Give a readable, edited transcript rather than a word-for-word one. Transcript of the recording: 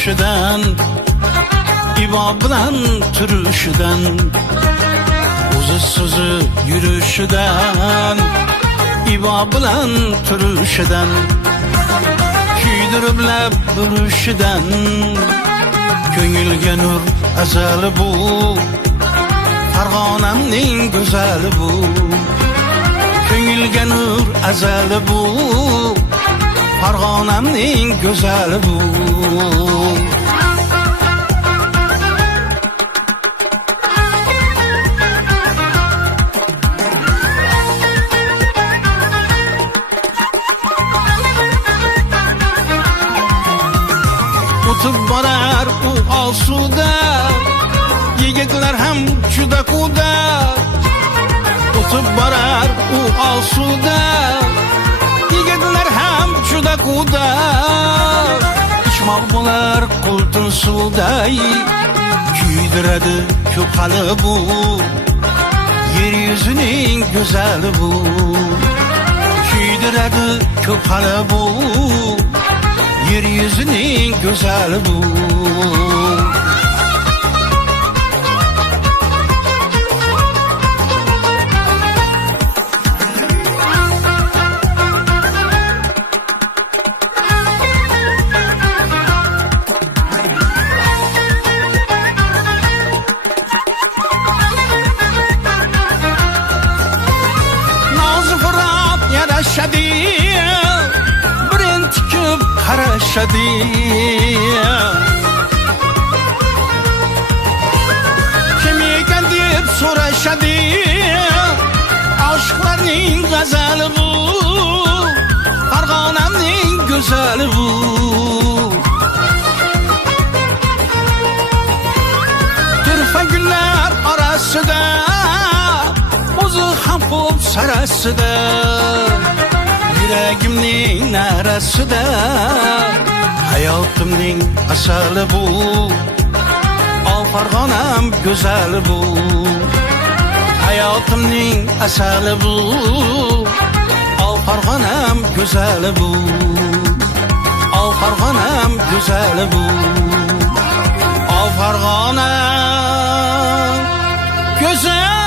yurishidan, ibo bilan turishidan, o'zi so'zi yurishidan, ibo bilan turishidan, kuydirib burishidan, ko'ngilga nur azali bu, Farg'onamning go'zali bu. Ko'ngilga nur azali bu, Farg'onamning go'zali bu. O'tib borar u osuda, yigitlar ham juda quda. O'tib borar u osuda, yigitlar ham juda quda. Ichmoq bo'lar qultin suvday, kuydiradi ko'p hali bu, yer yuzining go'zali bu. Kuydiradi ko'p hali bu, yer yuzining go'zali bu. Yarashadi, birin tikib qarashadi. Kim ekan deb so'rashadi, oshiqlarning g'azali bu, Farg'onamning go'zali bu. Turfa gullar orasida, o'zi ham ko'p sarasida, yuragimning narasida, hayotimning asali bu, ol Farg'onam go'zali bu. Hayotimning asali bu, ol Farg'onam go'zali bu. Ol Farg'onam go'zali bu. Ol Farg'onam go'zali